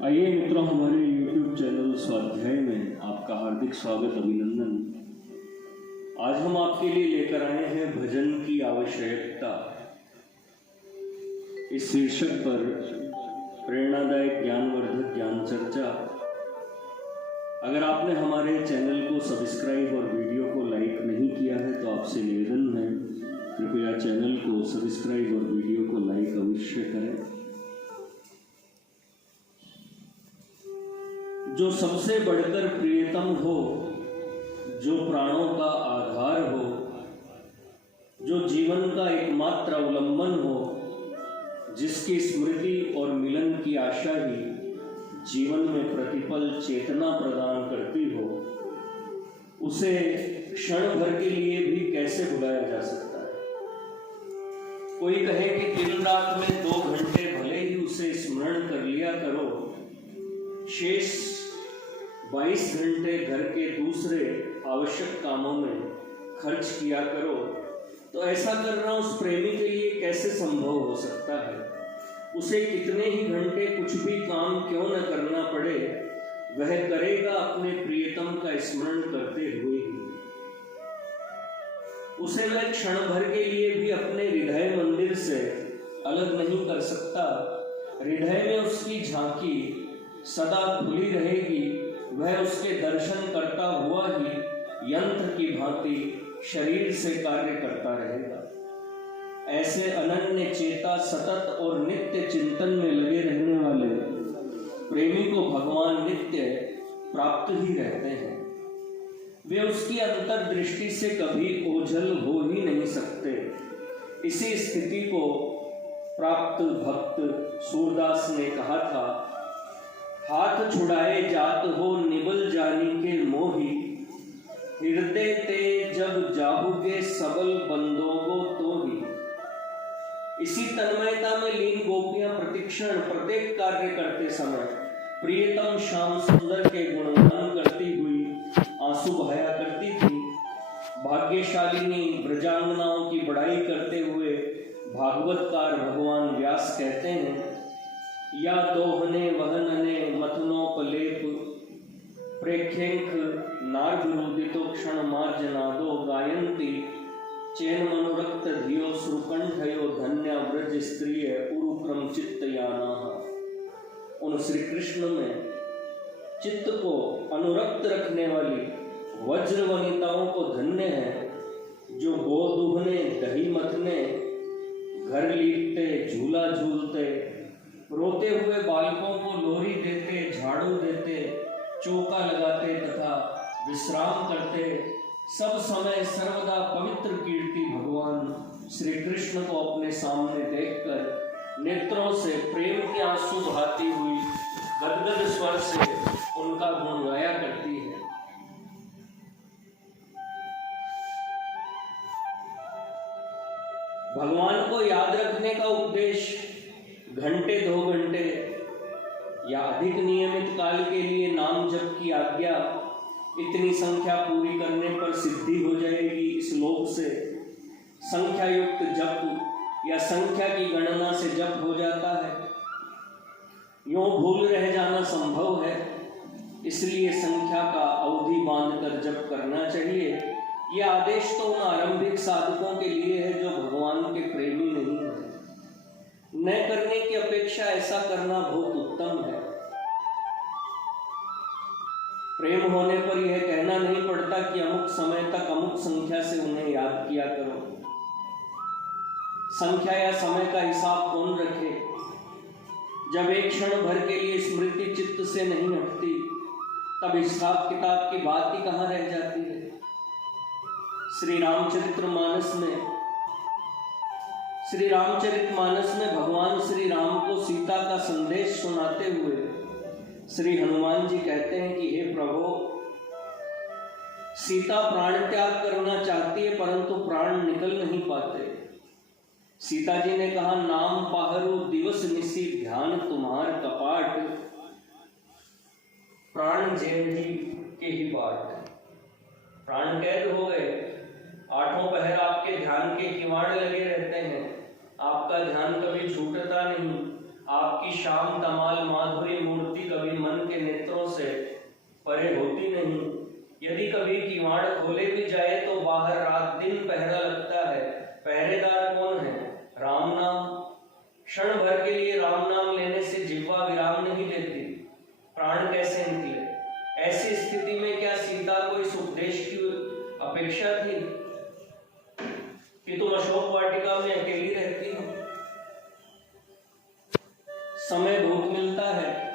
आइए मित्रों, हमारे YouTube चैनल स्वाध्याय में आपका हार्दिक स्वागत, अभिनंदन। आज हम आपके लिए लेकर आए हैं भजन की आवश्यकता। इस शीर्षक पर प्रेरणादायक ज्ञानवर्धक ज्ञान चर्चा। अगर आपने हमारे चैनल को सब्सक्राइब और वीडियो को लाइक नहीं किया है तो आपसे निवेदन है, कृपया चैनल को सब्सक्राइब और वीडियो को लाइक अवश्य करें। जो सबसे बढ़कर प्रियतम हो, जो प्राणों का आधार हो, जो जीवन का एकमात्र अवलंबन हो, जिसकी स्मृति और मिलन की आशा ही जीवन में प्रतिपल चेतना प्रदान करती हो, उसे क्षण भर के लिए भी कैसे भुलाया जा सकता है। कोई कहे कि दिन रात में 2 घंटे भले ही उसे स्मरण कर लिया करो, शेष 22 घंटे घर के दूसरे आवश्यक कामों में खर्च किया करो, तो ऐसा करना उस प्रेमी के लिए कैसे संभव हो सकता है। उसे कितने ही घंटे कुछ भी काम क्यों न करना पड़े, वह करेगा अपने प्रियतम का स्मरण करते हुए ही। उसे वह क्षण भर के लिए भी अपने हृदय मंदिर से अलग नहीं कर सकता। हृदय में उसकी झांकी सदा खुली रहेगी। वह उसके दर्शन करता हुआ ही यंत्र की भांति शरीर से कार्य करता रहेगा। ऐसे अनन्य चेता, सतत और नित्य चिंतन में लगे रहने वाले प्रेमी को भगवान नित्य प्राप्त ही रहते हैं। वे उसकी अंतर्दृष्टि से कभी ओझल हो ही नहीं सकते। इसी स्थिति को प्राप्त भक्त सूरदास ने कहा था, हाथ छुड़ाए जात हो निबल जानी के मोही, हृदय ते जब जाहुगे सबल बंदोगो तो ही। इसी तन्मयता में लीन गोपियां प्रतिक्षण प्रत्येक कार्य करते समय प्रियतम श्याम सुंदर के गुणगान करती हुई आंसू बहाया करती थी। भाग्यशालिनी ब्रजांगनाओं की बड़ाई करते हुए भागवतकार भगवान व्यास कहते हैं, या दोहने वहनने मथनोपलेप प्रेख्यंख नार्भिरुदितो क्षण मार्जनादो गायन्ति चैन मनोरक्त धियो श्रुकंठयो धन्या व्रज स्त्रिय उरुक्रम चित्तयाना। उन श्री कृष्ण में चित्त को अनुरक्त रखने वाली वज्र वनिताओं को धन्य है, जो गो दुहने, दही मथने, घर लीपते, झूला झूलते, रोते हुए बालकों को लोरी देते, झाड़ू देते, चौका लगाते तथा विश्राम करते, सब समय सर्वदा पवित्र कीर्ति भगवान श्री कृष्ण को अपने सामने देखकर नेत्रों से प्रेम के आंसू बहाती हुई गदगद स्वर से उनका गुण गाया करती है। भगवान को याद रखने का उपदेश घंटे 2 घंटे या अधिक नियमित काल के लिए नाम जप की आज्ञा, इतनी संख्या पूरी करने पर सिद्धि हो जाएगी, इस लोक से संख्या युक्त जप या संख्या की गणना से जप हो जाता है। यूं भूल रह जाना संभव है, इसलिए संख्या का अवधि बांधकर जप करना चाहिए। यह आदेश तो उन आरंभिक साधकों के लिए है जो भगवान के प्रेमी नहीं है। न करने की अपेक्षा ऐसा करना बहुत उत्तम है। प्रेम होने पर यह कहना नहीं पड़ता कि अमुक समय तक अमुक संख्या से उन्हें याद किया करो। संख्या या समय का हिसाब कौन रखे, जब एक क्षण भर के लिए स्मृति चित्त से नहीं हटती, तब हिसाब किताब की बात ही कहां रह जाती है। श्री रामचरितमानस में भगवान श्री राम को सीता का संदेश सुनाते हुए श्री हनुमान जी कहते हैं कि हे प्रभु, सीता प्राण त्याग करना चाहती है परंतु प्राण निकल नहीं पाते। सीता जी ने कहा, नाम पाहरू दिवस निसी ध्यान तुम्हार कपाट, प्राण जेठी के ही बाट। प्राण कैद हो गए, 8 पहर आपके ध्यान के किवाड़ लगे रहते हैं, आपका ध्यान कभी छूटता नहीं, आपकी श्याम तमाल माधुरी मूर्ति परे होती नहीं। यदि कभी किवाड़ खोले भी जाए तो बाहर रात दिन पहरा लगता है। पहरेदार कौन है? राम नाम। क्षण भर के लिए राम नाम लेने से जिह्वा विराम नहीं लेती, प्राण कैसे निकले? ऐसी स्थिति में क्या सीता को इस उपदेश की अपेक्षा थी कि तुम अशोक वाटिका में अकेली रहती हो? समय बहुत मिलता है,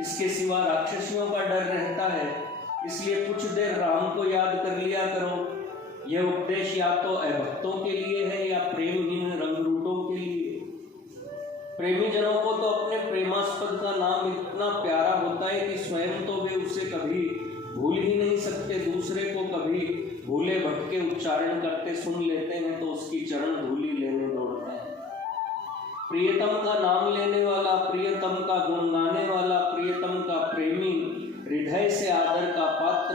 इसके सिवा राक्षसियों का डर रहता है, इसलिए कुछ देर राम को याद कर लिया करो। यह उपदेश या तो अभक्तों के लिए है या प्रेमहीन रंगरूटों के लिए। प्रेमी जनों को तो अपने प्रेमास्पद का नाम इतना प्यारा होता है कि स्वयं तो वे उसे कभी भूल ही नहीं सकते, दूसरे को कभी भूले भटके उच्चारण करते सुन लेते हैं तो उसकी चरण धूलि लेने दौड़ते हैं। प्रियतम का नाम लेने वाला, प्रियतम का गुण गाने वाला, प्रियतम का प्रेमी, हृदय से आदर का पात्र,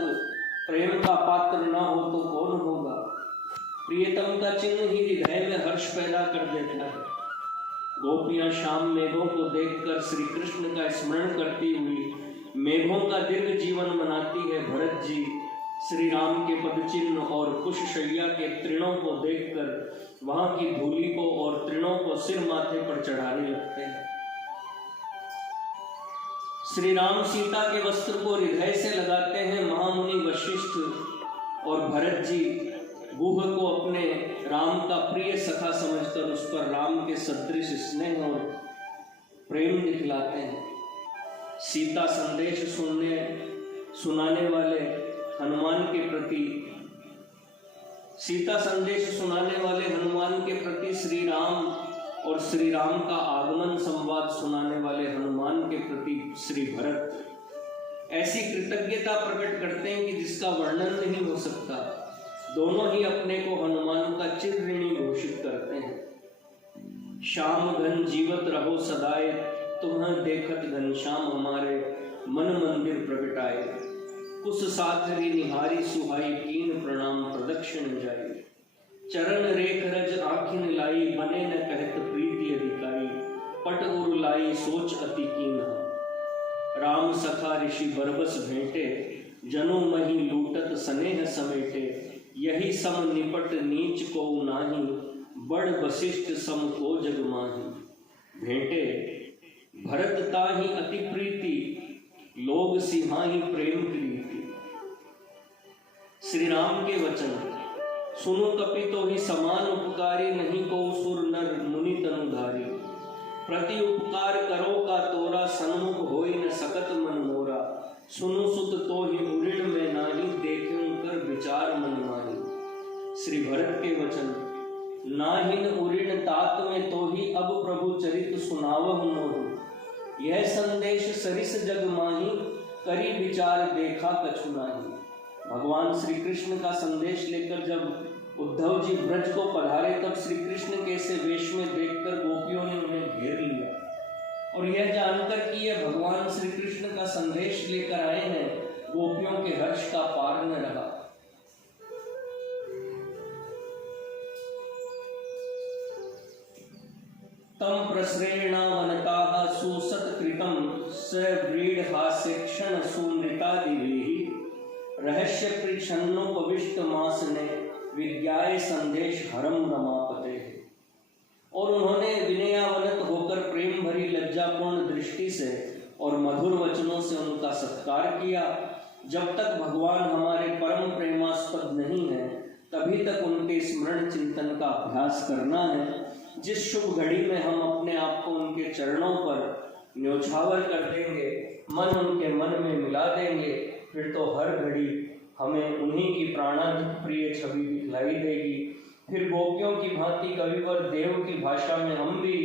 प्रेम का पात्र न हो तो कौन होगा? प्रियतम का चिन्ह ही हृदय में हर्ष पैदा कर देता है। गोपियां शाम मेघों को देखकर श्री कृष्ण का स्मरण करती हुई मेघों का दीर्घ जीवन मनाती है। भरत जी श्री राम के पदचिन्ह और कुशशैया के तृणों को देखकर वहां की धूलि को और तृणों को सिर माथे पर चढ़ाने लगते हैं। श्री राम सीता के वस्त्र को हृदय से लगाते हैं। महामुनि वशिष्ठ और भरत जी गुह को अपने राम का प्रिय सखा समझकर उस पर राम के सदृश स्नेह और प्रेम दिखलाते हैं। सीता संदेश सुनाने वाले हनुमान के प्रति श्री राम और श्री राम का आगमन संवाद सुनाने वाले हनुमान के प्रति श्री भरत ऐसी कृतज्ञता प्रकट करते हैं कि जिसका वर्णन नहीं हो सकता। दोनों ही अपने को हनुमान का चिर ऋणी घोषित करते हैं। श्याम घन जीवत रहो सदाए, तुम्हें देखत घनश्याम हमारे मन मंदिर प्रगटाए। कुस साथरी निहारी सुहाई, कीन प्रणाम प्रदक्षिण जाए। चरण रेख रज आँखिन लाई, बने न कहत प्रीति अधिकाई। पट उर लाई सोच अति कीन। राम सखा ऋषि बरबस भेंटे, जनु मही लूटत स्नेह समेटे। यही सम निपट नीच को नाही, बड़ वशिष्ठ सम को जग माही। भेंटे भरत ताहि अति प्रीति, लोग सिहाहि प्रेम प्रीति। श्री राम के वचन सुनो कपि तो ही समान उपकारी, नहीं को सुर नर मुनि तनुधारी। प्रति उपकार करो का तोरा, सन्मुख होई न सकत मन मोरा। सुनु सुत तो ही उऋण में नाही, देखूं कर विचार मन माही। श्री भरत के वचन नाहिन उऋण तात में तो ही, अब प्रभु चरित सुनावहु मोहि। यह संदेश सरिस जग माही, करी विचार देखा कछु नाही। भगवान श्री कृष्ण का संदेश लेकर जब उद्धव जी ब्रज को पधारे तब श्री कृष्ण के से वेश में देखकर गोपियों ने उन्हें घेर लिया और यह जानकर कि यह भगवान श्री कृष्ण का संदेश लेकर आए हैं, गोपियों के हर्ष का पार न रहा। तम प्रसरेणा वनताः सुसत्कृतं सव्रीडहास्य क्षण सुनृतादिभिः। रहस्य पृच्छन्नोपविष्ट मासने, विज्ञाय संदेश हरम रमापते। और उन्होंने विनयावनत होकर प्रेम भरी लज्जापूर्ण दृष्टि से और मधुर वचनों से उनका सत्कार किया। जब तक भगवान हमारे परम प्रेमास्पद नहीं है तभी तक उनके स्मरण चिंतन का अभ्यास करना है। जिस शुभ घड़ी में हम अपने आप को उनके चरणों पर न्योछावर कर देंगे, मन उनके मन में मिला देंगे, फिर तो हर घड़ी हमें उन्हीं की प्राणाधिक प्रिय छवि दिखलाई देगी। फिर गोपियों की भांति कविवर देव की भाषा में हम भी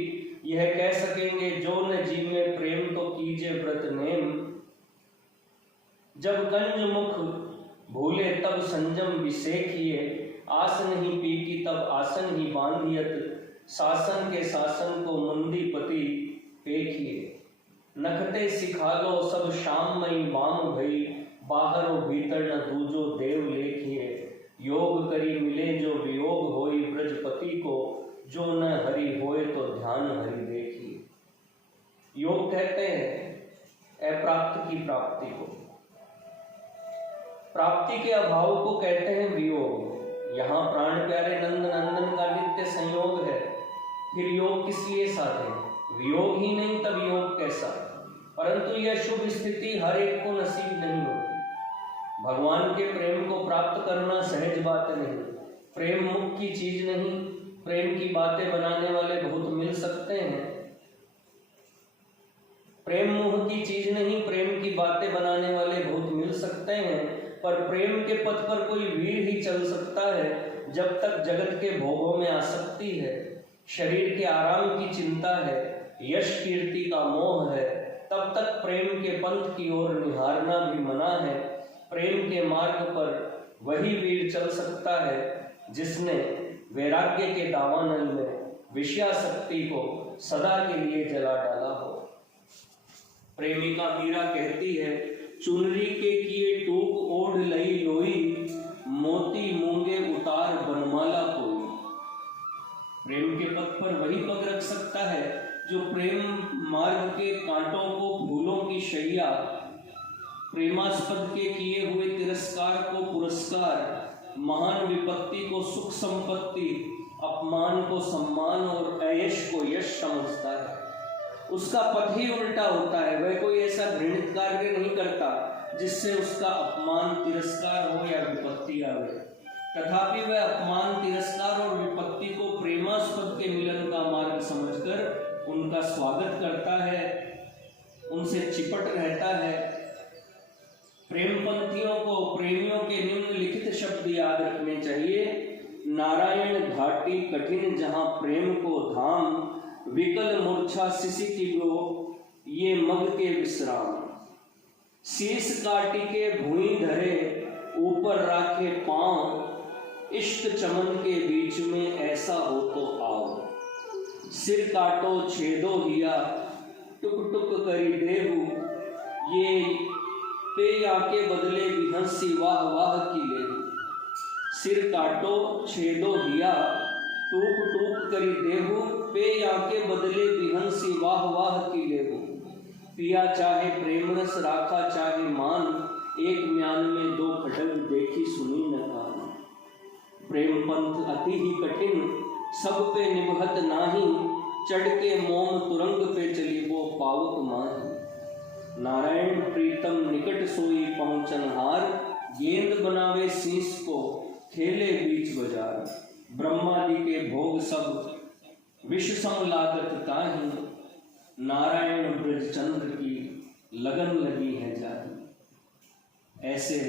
यह कह सकेंगे, जो न जीवे प्रेम तो कीजे व्रत नेम। जब कंज मुख भूले तब संजम विसेखिए, आस नहीं पीकी तब आसन ही बांधियत। शासन के शासन को मुंदी पति पेखिए। नखते सिखालो सब श्याममयी बाम भई, बाहरो भीतर न दूजो देव लेखिए। योग करी मिले जो वियोग होई, ब्रजपति को जो न हरि होए तो ध्यान हरि देखिए। योग कहते हैं अप्राप्त की प्राप्ति को, प्राप्ति के अभाव को कहते हैं वियोग। यहाँ प्राण प्यारे नंद नंदन का नित्य संयोग है, फिर योग किस लिए साधे? वियोग ही नहीं तब योग कैसा? परंतु यह शुभ स्थिति हर एक को नसीब नहीं होती। भगवान के प्रेम को प्राप्त करना सहज बात नहीं। प्रेम मुख की चीज नहीं। प्रेम की बातें बनाने वाले बहुत मिल सकते हैं। प्रेम मुख की चीज नहीं, प्रेम की बातें बनाने वाले बहुत मिल सकते हैं, पर प्रेम के पथ पर कोई वीर ही चल सकता है जब तक जगत के भोगों में आसक्ति है, शरीर के आराम की चिंता है, यश कीर्ति का मोह है, तब तक प्रेम के पंथ की ओर निहारना भी मना है। प्रेम के मार्ग पर वही वीर चल सकता है जिसने वैराग्य के दावानल में विषयासक्ति को सदा के लिए जला डाला हो। प्रेमिका मीरा कहती है, चुनरी के किए टूक ओढ़ लई लोई, मोती मूंगे उतार बनमाला कोई। प्रेम के पथ पर वही पग रख सकता है जो प्रेम मार्ग के कांटों को फूलों की शैया, प्रेमास्पद के किए हुए तिरस्कार को पुरस्कार, महान विपत्ति को सुख संपत्ति, अपमान को सम्मान और ऐश को यश समझता है। उसका पथ ही उल्टा होता है। वह कोई ऐसा घृणित कार्य नहीं करता जिससे उसका अपमान तिरस्कार हो या विपत्ति आवे। तथापि वह अपमान तिरस्कार और विपत्ति को प्रेमास्पद के मिलन का मार्ग समझकर उनका स्वागत करता है, उनसे चिपट रहता है। प्रेमपंथियों को प्रेमियों के निम्नलिखित शब्द याद रखने चाहिए। नारायण घाटी कठिन जहां प्रेम को धाम, विकल मूर्छा सिसिकिलो ये मग के विश्राम। शीश काटी के भूमि धरे ऊपर राखे पांव, इश्क चमन के बीच में ऐसा हो तो आओ। सिर काटो छेदो हिया टुक टुक करी देहू, ये पेया के बदले भी हंसी वाह वाह की ले। सिर काटो छेदो हिया टूक टूक करी देहू, पेया के बदले भी हंसी वाह वाह की लेहू। पिया चाहे प्रेम रस राखा चाहे मान, एक म्यान में दो खटक देखी सुनी न कान। प्रेम पंथ अति ही कठिन सब पे निभत नाही, चढ़ के मोम तुरंग पे चली वो पावक माही। नारायण प्रीतम निकट सोई पहुंचनहार, गेंद बनावे शीश को खेले बीच बाजार। ब्रह्मादि के भोग सब विष सम लागत ताही, नारायण ब्रज चंद्र की लगन लगी है जाही। ऐसे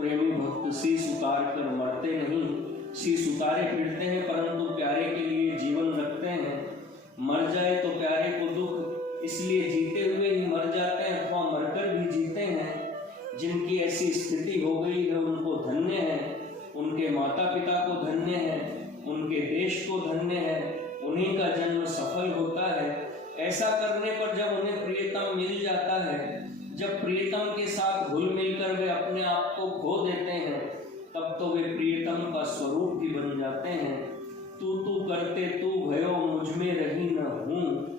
प्रेमी भक्त शीश उतार कर मरते नहीं, शीश उतारे फिरते हैं परंतु प्यारे के लिए जीवन रखते हैं। मर जाए तो प्यारे को दुख, इसलिए जीते हुए ही मर जाते हैं अथवा मरकर भी जीते हैं। जिनकी ऐसी स्थिति हो गई है उनको धन्य है, उनके माता पिता को धन्य है, उनके देश को धन्य है, उन्हीं का जन्म सफल होता है। ऐसा करने पर जब उन्हें प्रियतम मिल जाता है, जब प्रियतम के साथ घुल मिलकर वे अपने आप को खो देते हैं, तब तो वे प्रियतम का स्वरूप भी बन जाते हैं। तू तू करते तू भयो मुझ में रही न हूँ,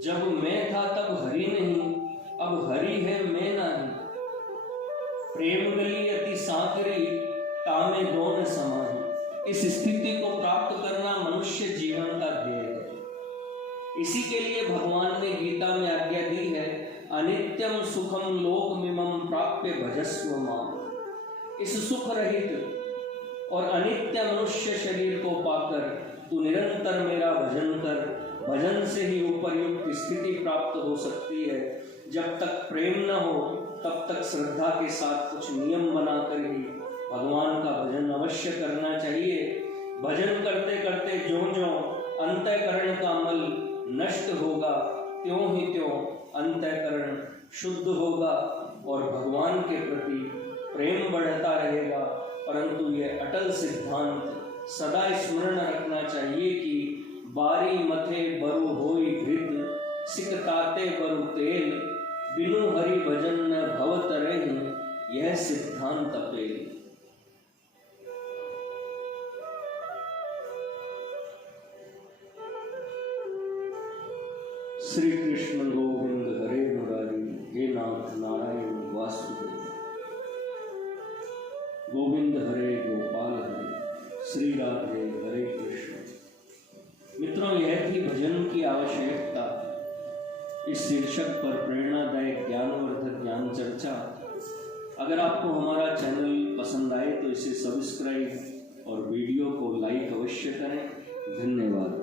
जब मैं था तब हरि नहीं, अब हरि है मैं नहीं। प्रेम गली अति सांकरी तामे दोन समाही। इस स्थिति को प्राप्त करना मनुष्य जीवन का ध्येय है। इसी के लिए भगवान ने गीता में आज्ञा दी है, अनित्यम सुखम लोकमिमं प्राप्य भजस्व माम। इस सुख रहित और अनित्य मनुष्य शरीर को पाकर तू निरंतर मेरा भजन कर। भजन से ही उपयुक्त स्थिति प्राप्त हो सकती है। जब तक प्रेम न हो तब तक श्रद्धा के साथ कुछ नियम बनाकर ही भगवान का भजन अवश्य करना चाहिए। भजन करते करते ज्यों-ज्यों अंतःकरण का मल नष्ट होगा, त्यों ही त्यों अंतःकरण शुद्ध होगा और भगवान के प्रति प्रेम बढ़ता रहेगा। परंतु यह अटल सिद्धांत सदा स्मरण रखना चाहिए कि बारी मथे बरु होई घृत, सिकताते बरु तेल, बिनु हरि भजन न भवत रही, यह सिद्धांत अपेल। श्री कृष्ण गोविंद हरे मुरारी, हे नाथ नारायण वासुदेव। गोविंद हरे गोपाल हरे, श्री राधे हरे कृष्ण। मित्रों, यह थी भजन की आवश्यकता। इस शीर्षक पर प्रेरणादायक ज्ञानवर्धक ज्ञान चर्चा। अगर आपको हमारा चैनल पसंद आए तो इसे सब्सक्राइब और वीडियो को लाइक अवश्य करें। धन्यवाद।